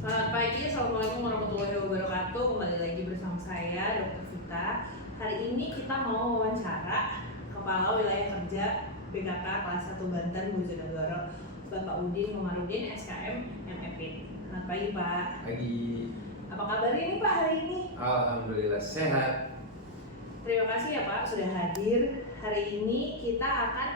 Selamat pagi, Assalamualaikum warahmatullahi wabarakatuh. Kembali lagi bersama saya, Dr. Vita. Hari ini kita mau wawancara Kepala Wilayah Kerja BKK Kelas 1 Banten Bojonegoro, Bapak Udin Komarudin, SKM MEP. Selamat pagi, Pak. Pagi. Apa kabar ini, Pak, hari ini? Alhamdulillah sehat. Terima kasih ya, Pak, sudah hadir. Hari ini kita akan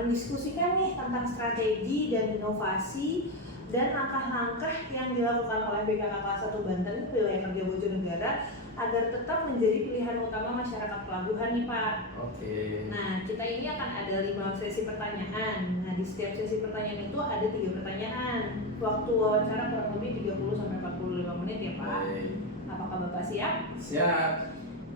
mendiskusikan nih tentang strategi dan inovasi dan langkah-langkah yang dilakukan oleh BKK Kelas 1 Banten Wilayah Kerja Bojonegoro agar tetap menjadi pilihan utama masyarakat pelabuhan nih, Pak. Oke. Nah, kita ini akan ada 5 sesi pertanyaan. Nah, di setiap sesi pertanyaan itu ada 3 pertanyaan. Waktu wawancara kurang lebih 30-45 menit ya, Pak. Baik. Apakah Bapak siap? Siap.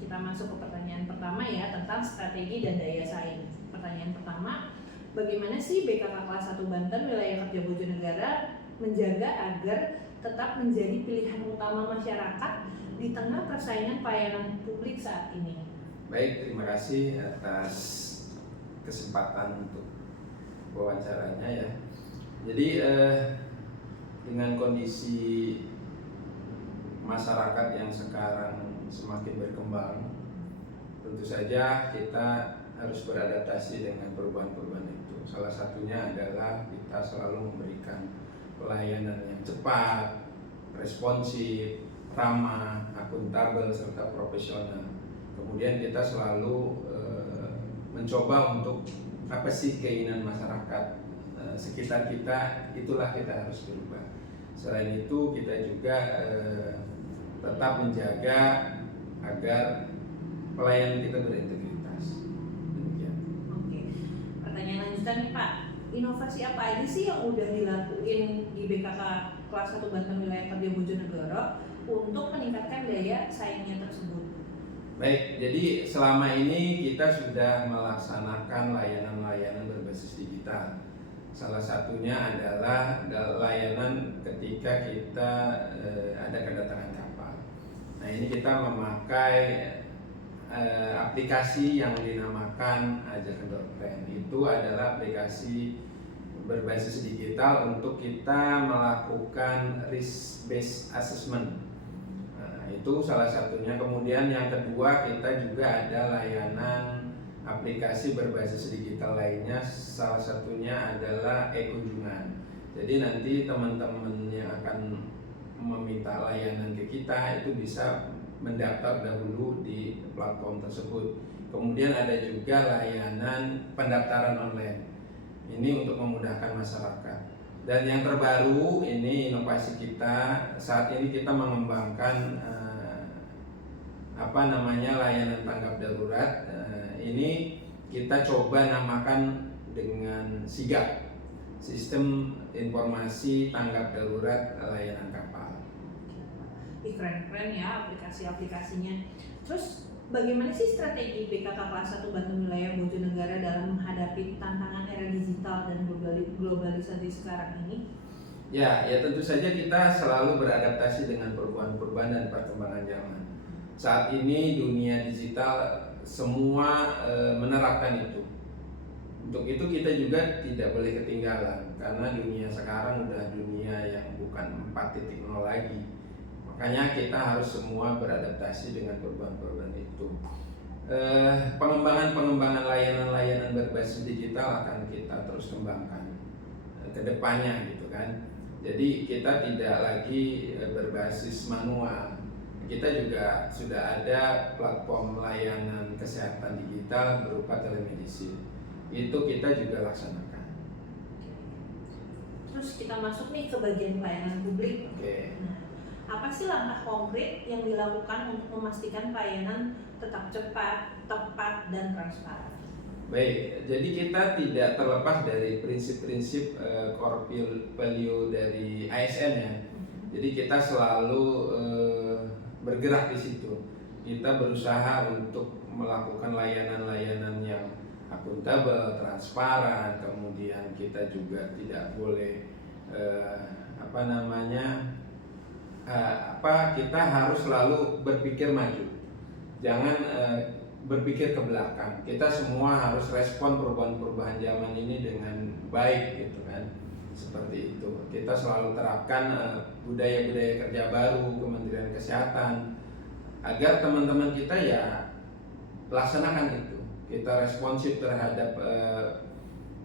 Kita masuk ke pertanyaan pertama ya, tentang strategi dan daya saing. Pertanyaan pertama, bagaimana sih BKK Kelas 1 Banten Wilayah Kerja Bojonegoro menjaga agar tetap menjadi pilihan utama masyarakat di tengah persaingan pelayanan publik saat ini? Baik, terima kasih atas kesempatan untuk wawancaranya ya. Jadi dengan kondisi masyarakat yang sekarang semakin berkembang, tentu saja kita harus beradaptasi dengan perubahan-perubahan itu. Salah satunya adalah kita selalu memberikan pelayanan yang cepat, responsif, ramah, akuntabel, serta profesional. Kemudian kita selalu mencoba untuk apa sih keinginan masyarakat sekitar kita, itulah kita harus berubah. Selain itu kita juga tetap menjaga agar pelayanan kita berintegritas. Demikian. Oke. Pertanyaan lanjutan nih, Pak. Inovasi apa aja sih yang udah dilakuin di BKK Kelas 1 Banten Wilayah Kerja Bojonegoro untuk meningkatkan daya saingnya tersebut? Baik, jadi selama ini kita sudah melaksanakan layanan-layanan berbasis digital. Salah satunya adalah layanan ketika kita ada kedatangan kapal. Nah, ini kita memakai aplikasi yang dinamakan Aja Kendor Plan. Itu adalah aplikasi berbasis digital untuk kita melakukan risk based assessment. Nah, itu salah satunya. Kemudian yang kedua, kita juga ada layanan aplikasi berbasis digital lainnya, salah satunya adalah e-kunjungan. Jadi nanti teman-teman yang akan meminta layanan ke kita itu bisa mendaftar dahulu di platform tersebut. Kemudian ada juga layanan pendaftaran online. Ini untuk memudahkan masyarakat. Dan yang terbaru ini inovasi kita, saat ini kita mengembangkan layanan tanggap darurat. Ini kita coba namakan dengan SIGAP, Sistem Informasi Tanggap Darurat Layanan Kapal. Keren-keren ya aplikasi-aplikasinya. Terus bagaimana sih strategi BKK Kelas 1 Banten Wilayah Bojonegoro dalam menghadapi tantangan era digital dan globalisasi sekarang ini? Ya tentu saja kita selalu beradaptasi dengan perubahan-perubahan dan perkembangan zaman. Saat ini dunia digital semua menerapkan itu. Untuk itu kita juga tidak boleh ketinggalan, karena dunia sekarang udah dunia yang bukan 4.0 lagi. Makanya kita harus semua beradaptasi dengan perubahan-perubahan itu. Pengembangan layanan-layanan berbasis digital akan kita terus kembangkan ke depannya gitu kan. Jadi kita tidak lagi berbasis manual. Kita juga sudah ada platform layanan kesehatan digital berupa telemedicine. Itu kita juga laksanakan. Terus kita masuk nih ke bagian pelayanan publik. Oke. Nah, apa sih langkah konkret yang dilakukan untuk memastikan pelayanan tetap cepat, tepat, dan transparan? Baik, jadi kita tidak terlepas dari prinsip-prinsip core value dari ASN ya. Jadi kita selalu bergerak di situ. Kita berusaha untuk melakukan layanan-layanan yang akuntabel, transparan. Kemudian kita juga tidak boleh kita harus selalu berpikir maju. Jangan berpikir ke belakang. Kita semua harus respon perubahan-perubahan zaman ini dengan baik gitu kan. seperti itu. Kita selalu terapkan budaya-budaya kerja baru Kementerian Kesehatan agar teman-teman kita ya laksanakan itu. Kita responsif terhadap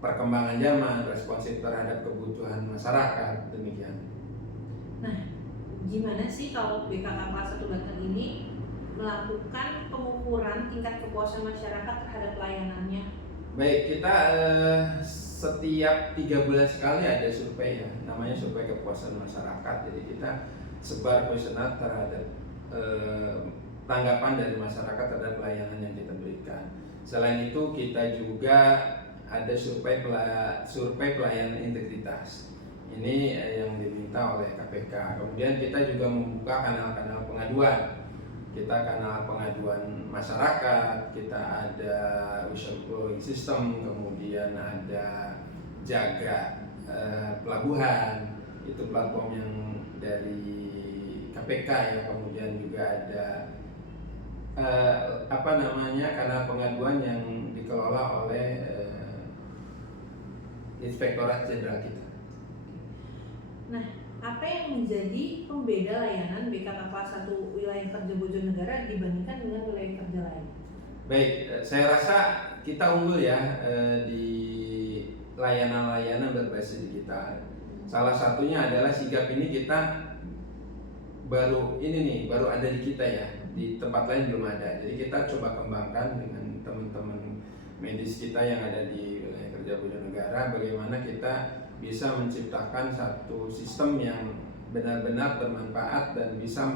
perkembangan zaman, responsif terhadap kebutuhan masyarakat, demikian. Nah, gimana sih kalau BKK kelas 1 Banten ini melakukan pengukuran tingkat kepuasan masyarakat terhadap pelayanannya? Baik, kita setiap 3 bulan sekali ada survei ya, namanya survei kepuasan masyarakat. Jadi kita sebar kuesioner terhadap tanggapan dari masyarakat terhadap pelayanan yang kita berikan. Selain itu kita juga ada survei pelayanan integritas. Ini yang diminta oleh KPK. Kemudian kita juga membuka kanal-kanal pengaduan. Kita kanal pengaduan masyarakat, kita ada whistleblowing system, kemudian ada jaga pelabuhan, itu platform yang dari KPK ya. Kemudian juga ada kanal pengaduan yang dikelola oleh Inspektorat Jenderal kita. Nah, apa yang menjadi pembeda layanan BKK kelas 1 wilayah kerja Bojonegara dibandingkan dengan wilayah kerja lain? Baik, saya rasa kita unggul ya di layanan-layanan berbasis digital. Salah satunya adalah sigap ini kita baru ada di kita ya, di tempat lain belum ada. Jadi kita coba kembangkan dengan teman-teman medis kita yang ada di wilayah kerja Bojonegara, bagaimana kita bisa menciptakan satu sistem yang benar-benar bermanfaat dan bisa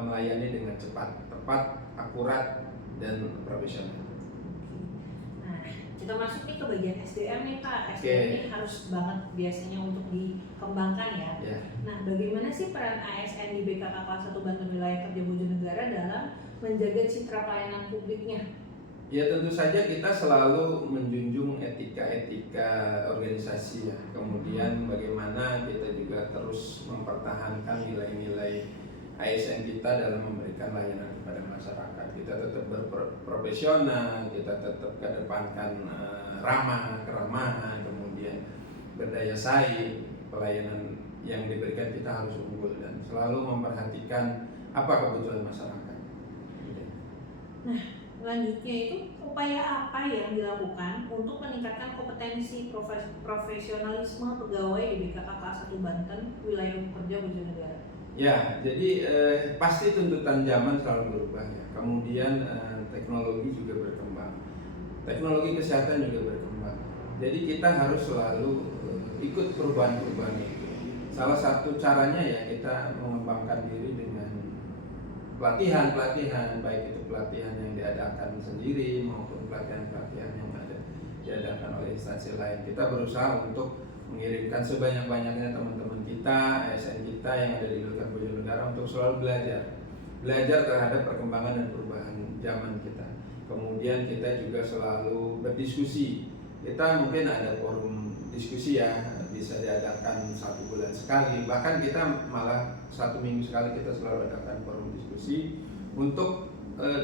melayani dengan cepat, tepat, akurat, dan profesional. Nah, kita masuk nih ke bagian SDM nih Pak. SDM ini harus banget biasanya untuk dikembangkan ya. Nah, bagaimana sih peran ASN di BKK kelas 1 Banten wilayah kerja Bojonegara dalam menjaga citra pelayanan publiknya? Ya tentu saja kita selalu menjunjung etika-etika organisasi ya. Kemudian bagaimana kita juga terus mempertahankan nilai-nilai ASN kita dalam memberikan layanan kepada masyarakat. Kita tetap berprofesional, kita tetap kedepankan ramah, keramahan, kemudian berdaya saing, pelayanan yang diberikan kita harus unggul dan selalu memperhatikan apa kebutuhan masyarakat. Nah, selanjutnya itu upaya apa yang dilakukan untuk meningkatkan kompetensi profesionalisme pegawai di BKK kelas 1 Banten wilayah kerja Bojonegara? Ya, jadi pasti tuntutan zaman selalu berubah ya. Kemudian teknologi juga berkembang, teknologi kesehatan juga berkembang. Jadi kita harus selalu ikut perubahan-perubahan itu. Salah satu caranya ya kita mengembangkan diri dengan pelatihan, baik itu pelatihan yang diadakan sendiri maupun pelatihan yang diadakan oleh instansi lain. Kita berusaha untuk mengirimkan sebanyak-banyaknya teman-teman kita, ASN kita yang ada di luar Bojonegara untuk selalu belajar terhadap perkembangan dan perubahan zaman kita. Kemudian kita juga selalu berdiskusi. Kita mungkin ada forum diskusi ya, bisa diadakan 1 bulan sekali, bahkan kita malah 1 minggu sekali kita selalu adakan forum diskusi untuk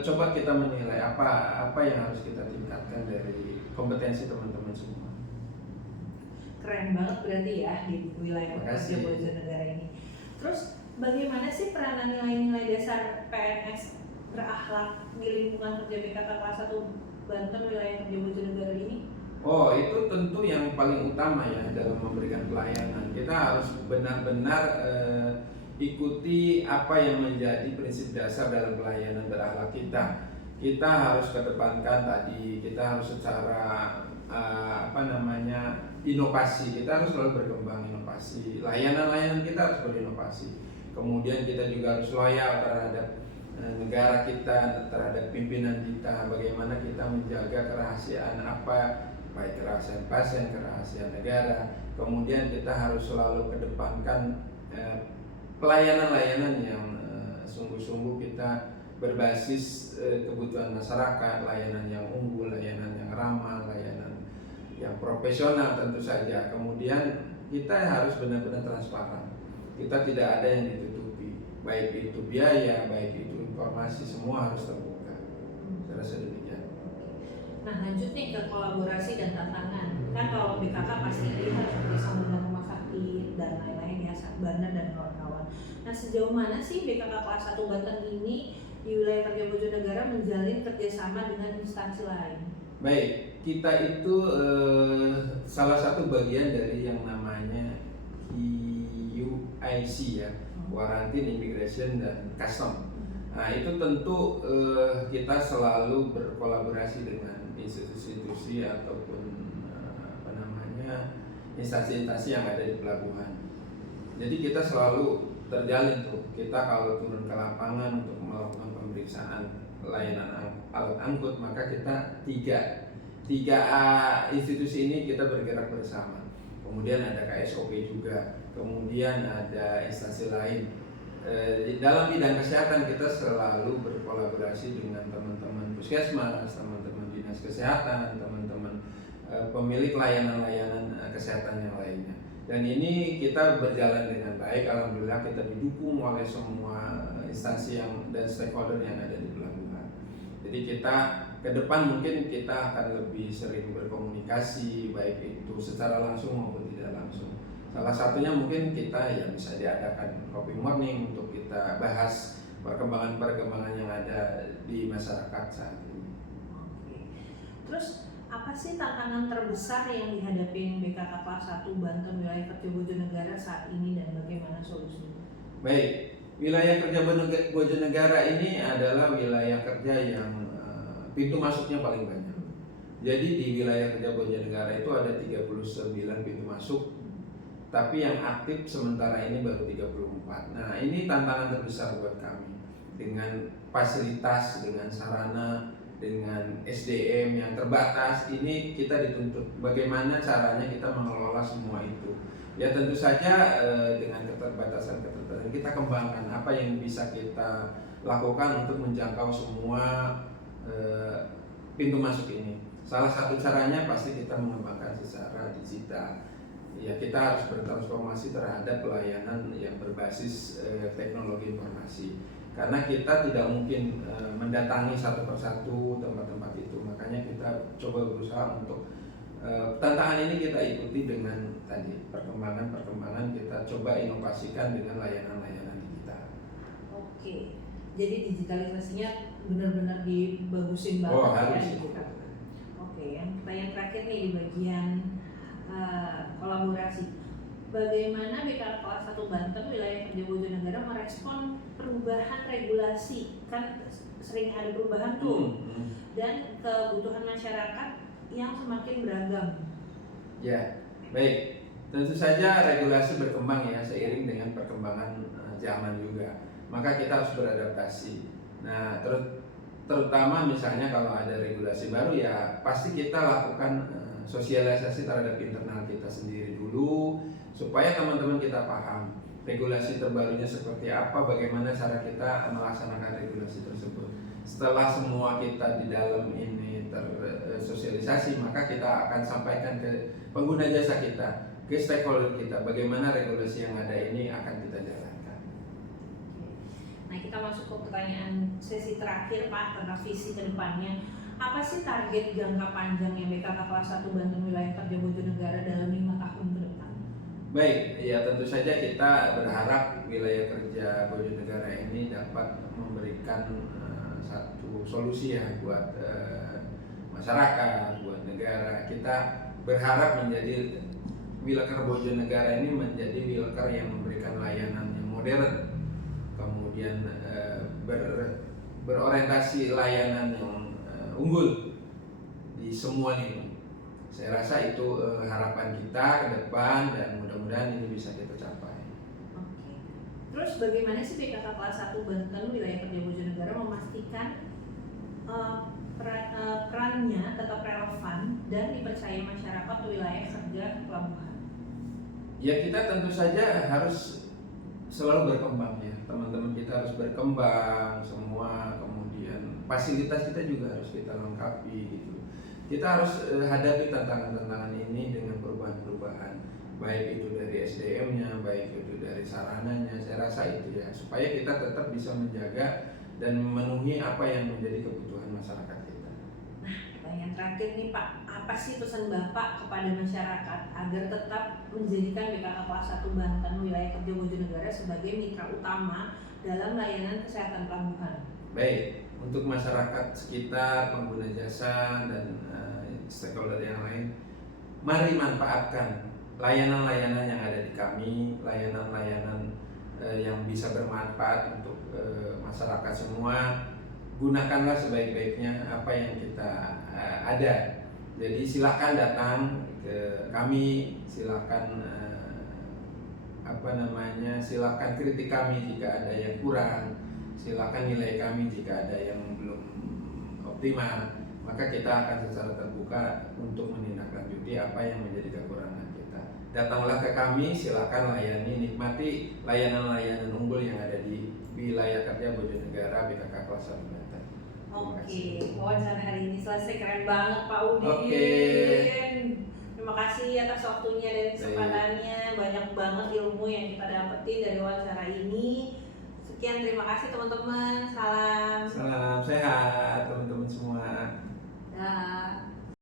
coba kita menilai apa yang harus kita tingkatkan dari kompetensi teman-teman semua. Keren banget berarti ya di wilayah kerja Bojonegara ini. Terus bagaimana sih peranan nilai-nilai dasar PNS berakhlak di lingkungan kerja BKK kelas 1 Banten wilayah kerja Bojonegara ini? Oh, itu tentu yang paling utama ya dalam memberikan pelayanan. Kita harus benar-benar ikuti apa yang menjadi prinsip dasar dalam pelayanan berakhlak kita. Kita harus kedepankan tadi, kita harus secara inovasi. Kita harus selalu berkembang inovasi. Layanan-layanan kita harus berinovasi. Kemudian kita juga harus loyal terhadap negara kita, terhadap pimpinan kita. Bagaimana kita menjaga kerahasiaan baik kerahasiaan pasien, kerahasiaan negara. Kemudian kita harus selalu kedepankan pelayanan-layanan yang sungguh-sungguh kita berbasis kebutuhan masyarakat, layanan yang unggul, layanan yang ramah, layanan yang profesional tentu saja. Kemudian kita harus benar-benar transparan. Kita tidak ada yang ditutupi, baik itu biaya, baik itu informasi, semua harus terbuka. Saya rasa demikian. Nah, lanjut nih ke kolaborasi dan tantangan. Kan kalau BKK pasti dia harus bersama dengan rumah sakit dan lain-lain ya, Bandar dan kawan-kawan. Nah, sejauh mana sih BKK kelas 1 Banten ini di wilayah kerja Bojonegara menjalin kerjasama dengan instansi lain? Baik, kita itu salah satu bagian dari yang namanya QIC ya, Quarantine Immigration dan Custom. Nah, itu tentu kita selalu berkolaborasi dengan institusi-institusi ataupun instansi-instansi yang ada di pelabuhan. Jadi kita selalu terjalin tuh. Kita kalau turun ke lapangan untuk melakukan pemeriksaan layanan alat angkut, maka kita tiga institusi ini kita bergerak bersama. Kemudian ada KSOP juga, kemudian ada instansi lain. Dalam bidang kesehatan kita selalu berkolaborasi dengan teman-teman puskesmas, teman-teman dinas kesehatan, teman-teman pemilik layanan-layanan kesehatan yang lainnya. Dan ini kita berjalan dengan baik, alhamdulillah kita didukung oleh semua instansi dan stakeholder yang ada di pelabuhan. Jadi kita ke depan mungkin kita akan lebih sering berkomunikasi, baik itu secara langsung maupun tidak langsung. Salah satunya mungkin kita ya bisa diadakan coffee morning untuk kita bahas perkembangan-perkembangan yang ada di masyarakat saat ini. Oke. Terus apa sih tantangan terbesar yang dihadapi BKK kelas 1 Banten wilayah kerja Bojonegara saat ini dan bagaimana solusinya? Baik, wilayah kerja Bojonegara ini adalah wilayah kerja yang pintu masuknya paling banyak. Jadi di wilayah kerja Bojonegara itu ada 39 pintu masuk, tapi yang aktif sementara ini baru 34. Nah, ini tantangan terbesar buat kami. Dengan fasilitas, dengan sarana, dengan SDM yang terbatas, ini kita dituntut bagaimana caranya kita mengelola semua itu. Ya tentu saja dengan keterbatasan kita kembangkan apa yang bisa kita lakukan untuk menjangkau semua pintu masuk ini. Salah satu caranya pasti kita mengembangkan secara digital. Ya kita harus bertransformasi terhadap pelayanan yang berbasis teknologi informasi. Karena kita tidak mungkin mendatangi satu persatu tempat-tempat itu, makanya kita coba berusaha untuk tantangan ini kita ikuti dengan tadi perkembangan kita coba inovasikan dengan layanan-layanan digital. Oke, jadi digitalisasinya benar-benar dibagusin banget. Oh harus. Ya. Oke, yang pertanyaan terakhir nih di bagian kolaborasi. Bagaimana BKK kelas 1 Banten wilayah kerja Bojonegara merespon perubahan regulasi, kan sering ada perubahan tuh, dan kebutuhan masyarakat yang semakin beragam. Ya, baik. Tentu saja regulasi berkembang ya seiring dengan perkembangan zaman juga. Maka kita harus beradaptasi. Nah, terutama misalnya kalau ada regulasi baru ya pasti kita lakukan sosialisasi terhadap internal kita sendiri dulu supaya teman-teman kita paham regulasi terbarunya seperti apa, bagaimana cara kita melaksanakan regulasi tersebut. Setelah semua kita di dalam ini tersosialisasi, maka kita akan sampaikan ke pengguna jasa kita, ke stakeholder kita, bagaimana regulasi yang ada ini akan kita jalankan. Nah, kita masuk ke pertanyaan sesi terakhir Pak tentang visi ke depannya. Apa sih target jangka panjang yang BKK kelas 1 Banten wilayah kerja Bojonegara dalam 5 tahun ke depan? Baik, ya tentu saja kita berharap wilayah kerja Bojonegara ini dapat memberikan satu solusi ya buat masyarakat, buat negara. Kita berharap menjadi wilayah Bojonegara ini menjadi wilayah yang memberikan layanan yang modern, kemudian berorientasi layanan yang unggul di semua lini. Saya rasa itu harapan kita ke depan dan mudah-mudahan ini bisa kita capai. Oke. Terus bagaimana sih BKK kelas 1 Banten wilayah kerja Bojonegara memastikan perannya tetap relevan dan dipercaya masyarakat wilayah kerja pelabuhan? Ya kita tentu saja harus selalu berkembang ya, teman-teman kita harus berkembang semua, kemudian fasilitas kita juga harus kita lengkapi gitu. Kita harus hadapi tantangan-tantangan ini dengan perubahan-perubahan, baik itu dari SDM-nya, baik itu dari sarananya. Saya rasa itu ya, supaya kita tetap bisa menjaga dan memenuhi apa yang menjadi kebutuhan masyarakat kita. Nah, yang terakhir nih Pak, apa sih pesan Bapak kepada masyarakat agar tetap menjadikan BKK Kelas 1 Banten Wilayah Kerja Bojonegara sebagai mitra utama dalam layanan kesehatan pelabuhan? Baik, untuk masyarakat sekitar, pengguna jasa, dan stakeholder yang lain, mari manfaatkan layanan-layanan yang ada di kami, layanan-layanan yang bisa bermanfaat untuk masyarakat semua. Gunakanlah sebaik-baiknya apa yang kita ada. Jadi silakan datang ke kami, silakan silakan kritik kami jika ada yang kurang, silakan nilai kami jika ada yang belum optimal. Maka kita akan secara terbuka untuk menindaklanjuti apa yang menjadi kekurangan kita. Datanglah ke kami, silakan layani, nikmati layanan-layanan unggul yang ada di wilayah kerja Bojonegara BKK Kelas 1 Banten. Oke, wawancara hari ini selesai, keren banget Pak Udin. Oke. Terima kasih atas waktunya dan kesempatannya. Banyak banget ilmu yang kita dapetin dari wawancara ini. Sekian, terima kasih teman-teman. Salam.